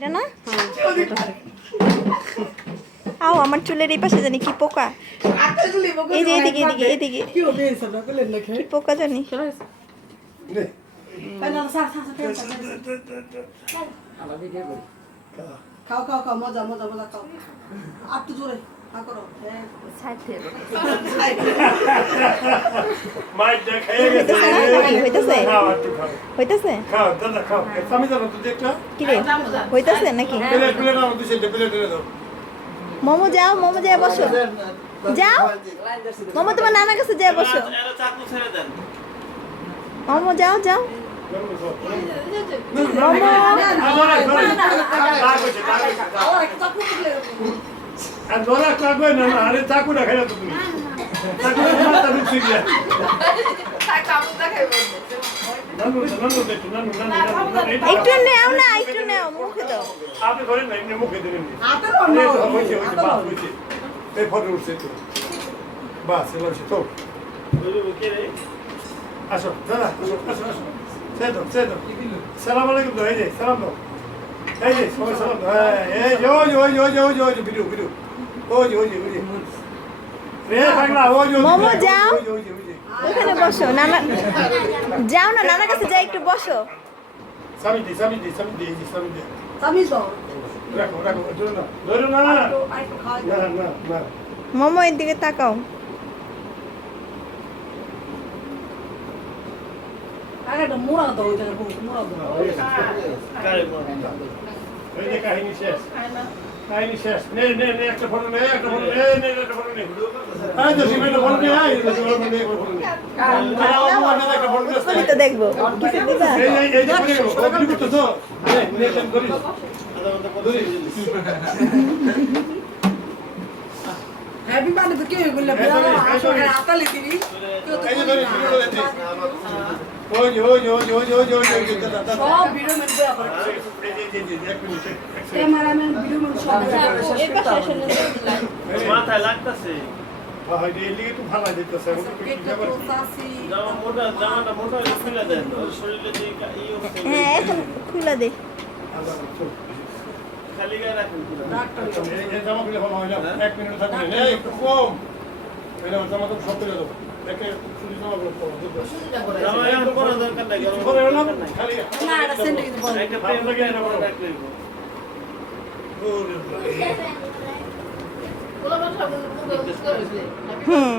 এটা না আও আমার চুলের এই পাশে জানি কি পোকা এই যে এদিকে এদিকে এদিকে কি পোকা জানি খাও খাও খাও মজা মজা মজা খাও আর একটু জোরে হা করো হইতেছে কি রে হইতেছে নাকি মোমো যাও বসো যাও মোমো তোমার নানার কাছে যাও বসো মোমো যাও যাও একটু নেও না একটু নেও মুখে দাও আপনি ধরেন না এমনি মুখে দিলেন ফটো উঠছে তো বাস এবার সে তো আসো দাদা আসো আসো আসো সালাম আলাইকুম তো এই যে সালাম দাও এই যে সবাই সালাম দাও এই যে ওই ভিডিও ওই যে রে পাগলা ওই যে মোমো যাও ওখানে বসো নানা যাও না নানার কাছে যাই একটু বসো সামি দি সামি দাও রাখো ধরো না না মোমো এর দিকে তাকাও আগে তো মোড়া দাও ওইটা মোড়া দাও এই যে কাহিনী শেষ নে একটা ফটো নে একটা ফটো নে আয় তো সিমেন্ট ফটো নে আয় তো সিমেন্ট নে ফটো নে একটা ফটো নে আমি তো দেখবো কিছু দিবা এই যে কবি করতে তো আরে নে তেম করি হ্যাপি বার্থডে তো কে বললে আসলে আতালে দিবি কেউ তো এই যে ধরি ভিডিও দিচ্ছি ওই সব ভিডিও মেরে দেয়া করে এক মিনিট ক্যামেরাম্যান ভিডিও মেরে সব এর পাশে আসলে মাথায় লাগতাছে হয় এই লিগে একটু ভালো দিতেছে আমি তো কিছু ব্যাপার জামাটা মোটা খুলে দেন শরীরে যে হ্যাঁ এখন খুলে দে খালি গায়ে রাখেন এই জামা খুলে ভালো হয় না এক মিনিট থাকবে এই একটু কম এটা জামা তো সব খুলে দাও একে চুরি জামা করে জামা এখন পরা দরকার নাই করে না খালি না এটা সেন্টে কিন্তু বল একটা প্রেম লাগে এটা পরা রাখলে হুম